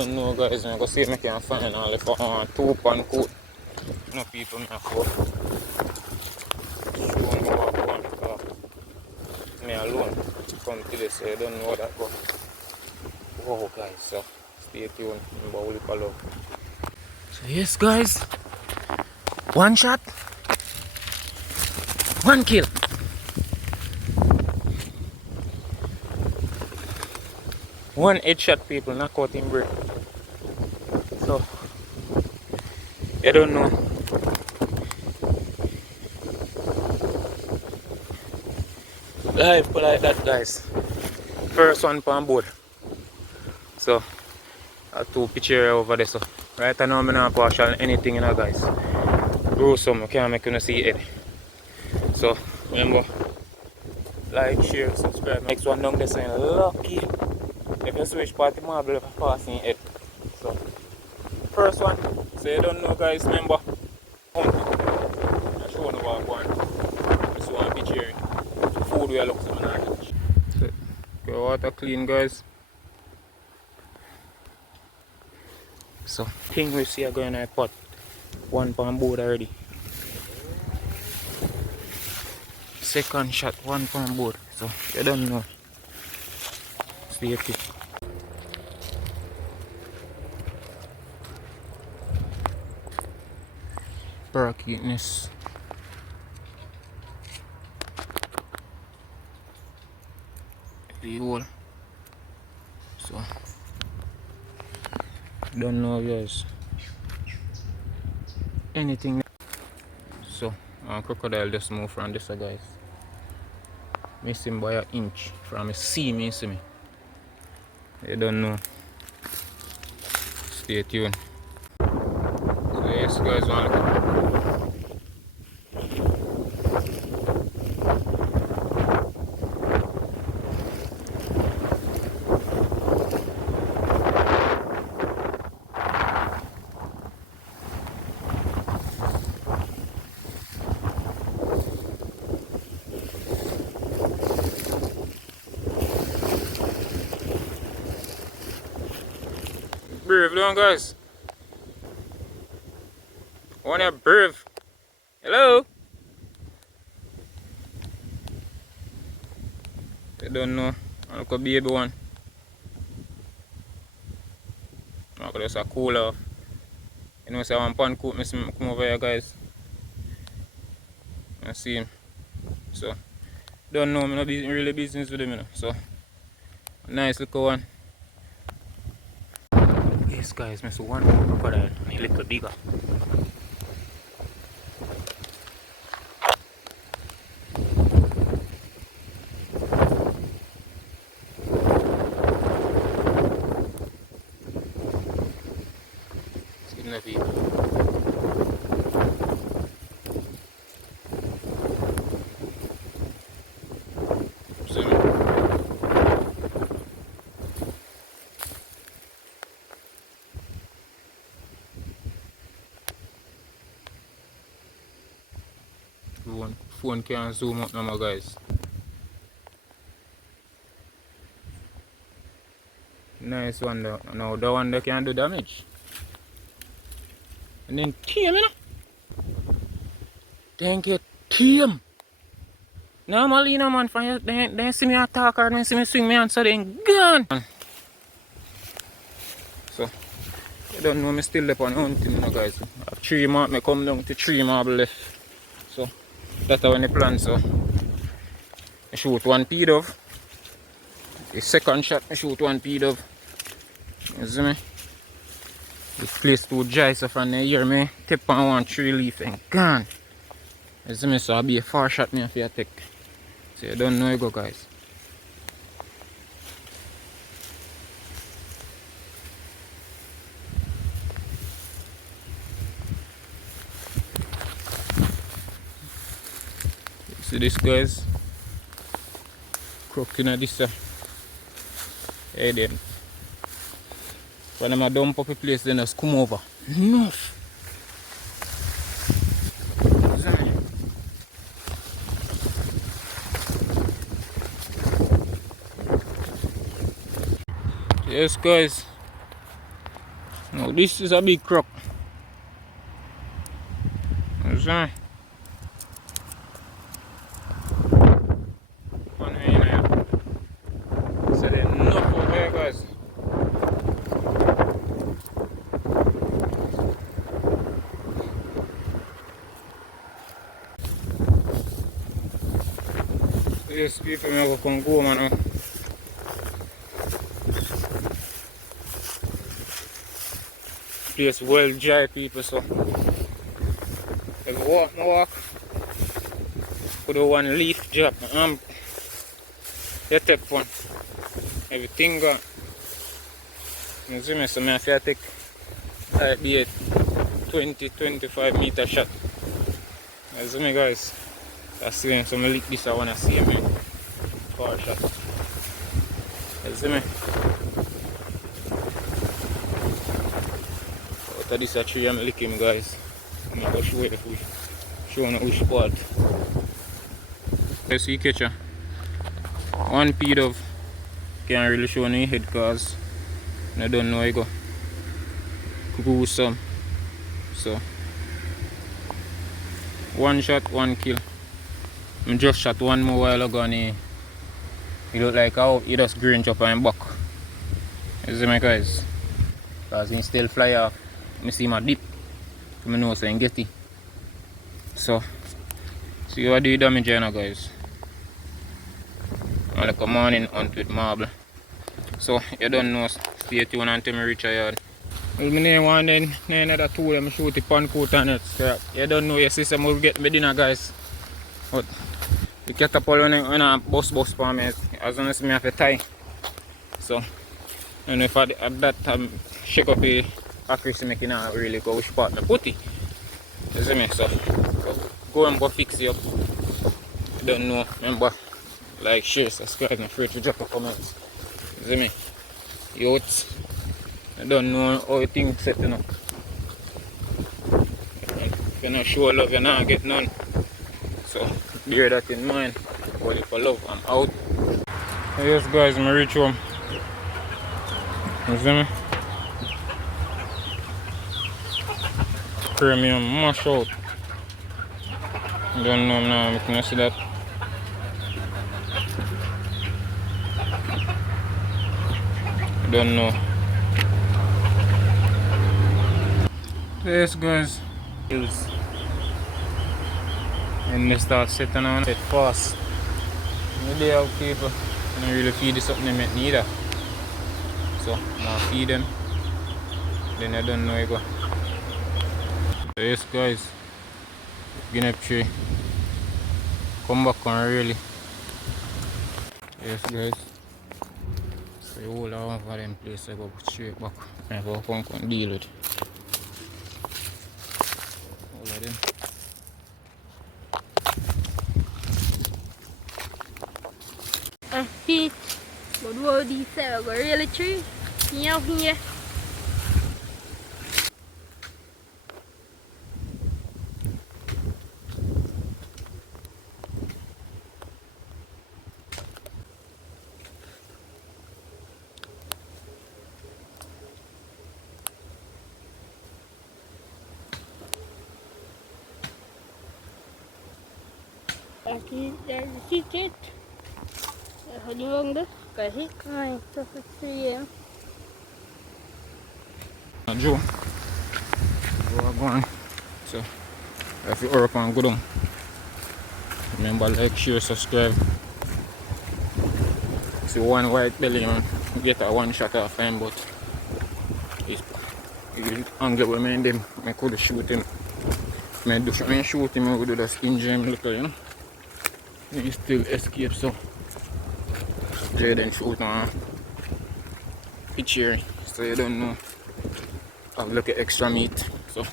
don't know guys, I'm going to see if I can find all for 2 pound coat. No people me afford. Show me what I want because me alone come to this, so I don't know that go. Wow guys, so stay tuned. Remember, love. So yes guys, one shot, one kill. One headshot people, not caught in break. So I don't know. Life like that guys. First one on board. So I 2 pictures over there. So right now I'm not partial anything, you know guys. Gruesome, I can't make you see it. So remember, like, share, subscribe. Next one down there saying lucky. If you switch party marble if I passing it. So first one, so you don't know guys, remember hunting. I show you what I want. This one picture. Food we are looking at. So the water clean guys. So thing we see are going to pot. 1 pound board already. Second shot, 1 pound board. So you don't know. Stay tuned. Parakeetness. The hole. So don't know guys. Anything. So crocodile just move from this guys. Miss him by an inch. From me see me. You don't know. Stay tuned. So yes guys, one. Brave down guys. One of brave. Hello. I don't know. Look a baby one. I'm just a cool off. You know, say 1 pound coat, I come over here guys. I see him. So don't know, I'm not really business with him, you know. So nice little one. Yes guys, I see one crocodile and a little bigger. Phone can't zoom up now guys. Nice one though. Now that one that can do damage. And then team, you know. Thank you, team. Normally, you know, man, they see me attack or they see me swing me and so then gone. So, you don't know me still up on hunting, you know, guys. At 3 mark, me come down to 3 marble left. So, that's how I plan. So, I shoot 1 P-dove. The second shot, I shoot 1 P-dove. You see me? This place too dry, so from the year, me tip on 1 tree leaf and gone. You see me? So, I'll be a 4 shot me if you take. So, you don't know you go, guys. See this guys, crook in this hey then when I'm a dump up a place then just come over enough. Yes guys, Now this is a big croc. Understand? One way in here. So there's enough over here, guys. Yes, people may come go, man. Place well dry, people, so if you walk, put a one leaf drop, you take one, everything gone. You see me, so I have to take like be a 20-25 meter shot. You see me, guys, I see him, so I lick this, I want to see him, far shot. You see me? Out of this tree, I'm licking him, guys. I'm going to show you if we show you which part. You see, catch ya. One feed of can't really show any head because I don't know where you go. Cuckoo some. So, one shot, one kill. I just shot one more while ago and he look like how he just green chop on back. You see my guys? Because he still fly off. I see my dip. I know so I get it. So, see what do damage here now, guys. I'm like a morning hunt with marble. So you don't know, stay tuned until I reach a yard. Well, I name one then another tool I shoot the pan coat on it. So you don't know your system will get me dinner, guys. But the catapult when I bust for me, as long as I have a tie. So and if at that time shake up the accuracy making it really go which part I put it. You see me? So go and go fix it up. You don't know, remember. Like, share, subscribe, and free to drop a comment. You see me? Youths, I don't know how things setting up. If you're not show love, you're not get none. So, bear that in mind. Body for love, I'm out. Yes, guys, I'm reach home. You see me? Premium mash out. I don't know now, can you see that? Don't know. Yes, guys, hills. And they start setting on it fast. Maybe have people I don't really feed this something they make neither. So I'm feed them. Then I don't know where you go. So yes, guys, guinea tree. Come back on really. Yes, guys. So you hold on for them place, I go straight back and I come and deal with all of them. Feet, but what do you say? I go really tree. Here. Aquí there's a ticket. How do you want this? Okay, hi, so for 3 Joe, go on. So if you work on go down. Remember, like, share, subscribe. See one white belly on, get a one shot off him, but it's angle with me and them, I could shoot him. I shoot him, I would do the injure him little, you know. He still escape, so Jay then shoot on picture, so you don't know. I've look at extra meat, so I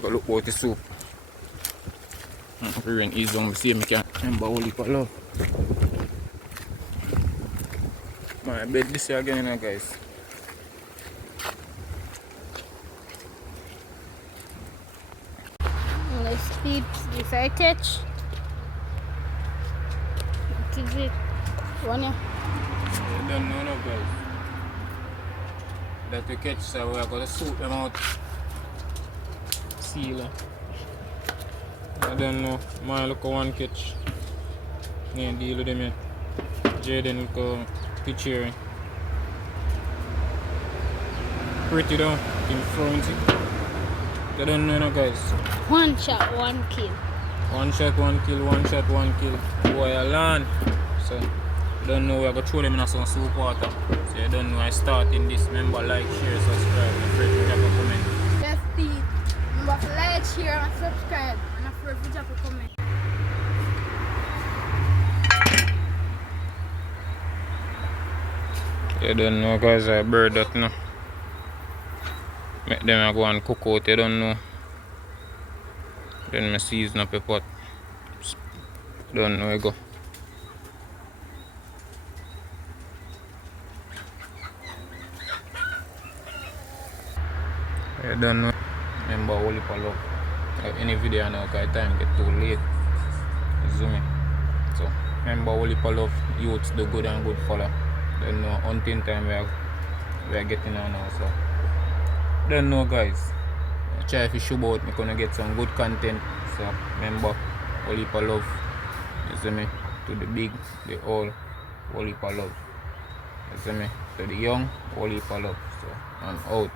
gotta look out the soup. Very easy on see me can remember all for love. My bed this year again, you know, guys. Let's feed this I touch. What is it? One, yeah. You don't know, no, guys. that we catch, so we are going to suit them out. Sealer. I don't know. My look at one catch. Yeah, deal with them yet. Jaden look at picture. Pretty though. In front. I don't know, guys. One shot, one kill. One shot, one kill, one shot, one kill. Boy, I learn. So, I don't know, we're going to throw them in some soup water. So, I don't know, I starting this. Remember, like, share, subscribe, and afraid to drop a comment. Yes, Pete. Remember to like, share, and subscribe. And afraid to drop a comment. You don't know, guys, I bird that now. Make them go and cook out, you don't know. Then I season up a pot. Don't know where go. I don't know. Remember Holy Palo. Any video now, because time get too late. Zoom in. So remember Holy Palo, youths do good and good follow. Don't know hunting time we are getting on now. So don't know, guys. Try if you show about me gonna get some good content. So remember Holy Palo. You see me? To the big, the old, Holy Palo. You see me? To the young, Holy Palo. So I'm out.